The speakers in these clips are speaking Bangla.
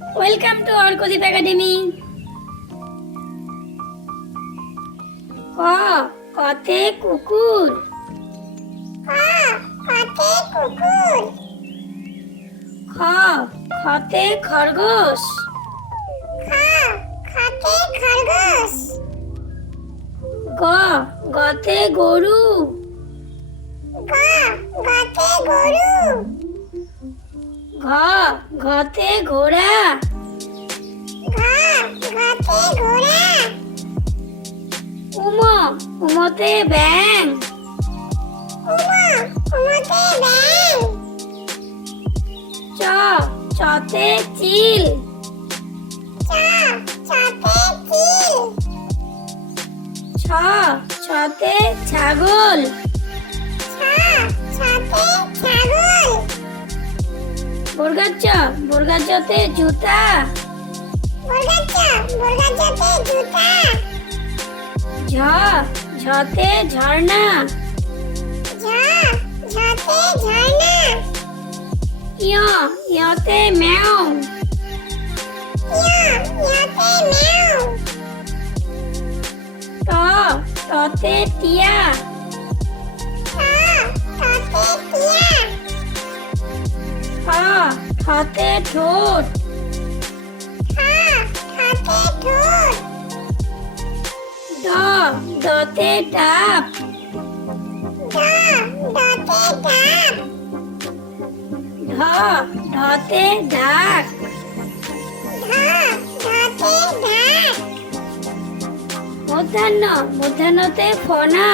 ওয়েলকাম টু অর্কদীপ একাডেমি ক কতে কুকুর কতে কুকুর খ খতে খরগোশ খতে খরগোশ গ গতে গরু গ গতে গরু ঘ ঘতে ঘোড়া। ঘ ঘোড়া। উম উমতে ব্যাং উমতে ব্যাং চ চতে চিল। চ চতে চিল। ছ ছতে ছাগল। বর্গাচ্চ বর্গাচ্চতে জুতা বর্গাচ্চ বর্গাচ্চতে জুতা ঝ ঝতে ঝর্ণা ঝ ঝতে ঝর্ণা ইয় ইয়তে ম্যাও ইয় ইয়তে ম্যাও ত ততে টিয়া ঠতে ঠোঁট। ঠ ঠতে ঠোঁট। ড ডতে ডাব ঢ ঢতে ঢাক মধ্যাহ্ন মধ্যাহ্নতে ফনা।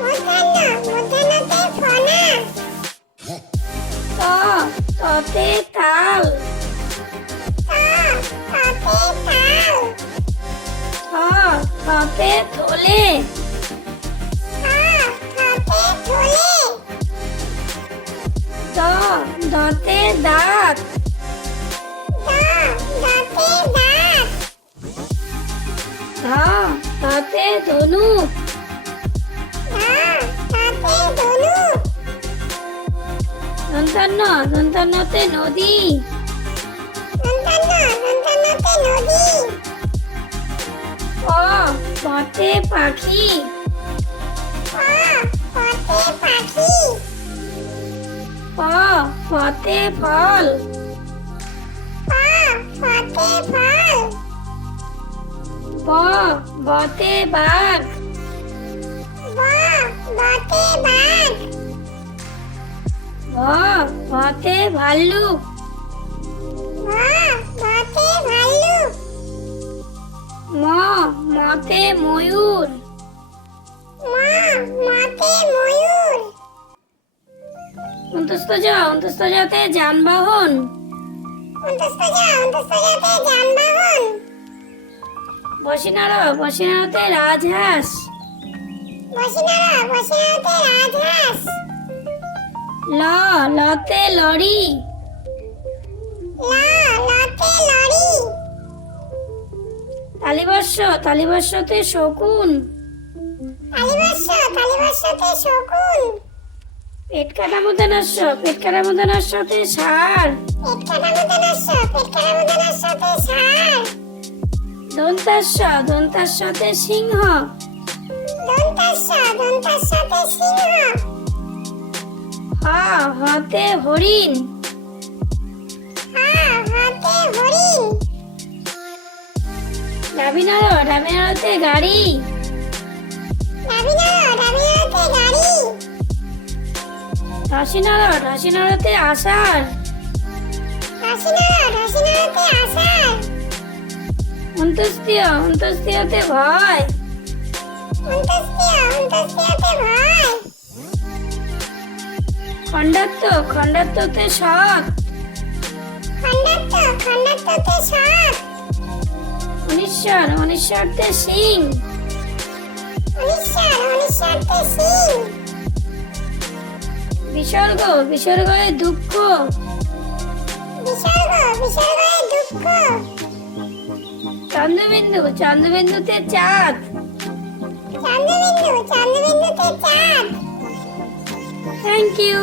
মধ্যাহ্ন মধ্যাহ্নতে ফনা। ততে তাল। ততে থতে থলে দ দতে দাঁত। ধ ধতে ধনুক ধ দতে ধনুক দন্তান্ন দন্তান্নতে নদী। দন্তান্ন দন্তান্নতে নদী। প পতে পাখি। প ফল। ব বতে বাঘ। বতে বাঘ। ভতে ভ ভাল্লুক। ম মতে ময়ূর। মতে অন্তস্থ যাতে যানবাহন। বসিনার, বসিনারতে রাজহাঁস। বসিনারা বসিনাতে রাজহাঁস। ল লতে লরি। তালিবর্ষ তালিবর্ষতে শকুন। পেট কাটা মদনাস্য পেট কাটা মদনাস্যতে ষাঁড় দন্তাস্য দন্তাস্যতে সিংহ। দন্তাস্য দন্তাস্যতে সিংহ। হ হতে হরিণ। হা হাতে হরিণ। ডাবিনার ডাবিনারতে গাড়ি। ডাবিনারা ডাবিনারাতে গাড়ি। অন্তস্তীয় অন্তস্তীয়তে ভয়। অন্তস্তীয় অন্তস্তীয়তে ভয়। খণ্ডাত্ম খণ্ডাত্মতে সৎ খণ্ডাত্ম খণ্ডাত্মতে সাপ অনিশ্বর অনিশ্বরতে সিং। অনিশ্বর অনিশ্বরতে সিং। বিসর্গ বিসর্গয়ে দুঃখ। বিসর্গ বিসর্গয়ে দুঃখ। চন্দ্রবিন্দু চন্দ্রবিন্দুতে চাঁদ। চন্দ্রবিন্দু চন্দ্রবিন্দুতে চাঁদ। Thank you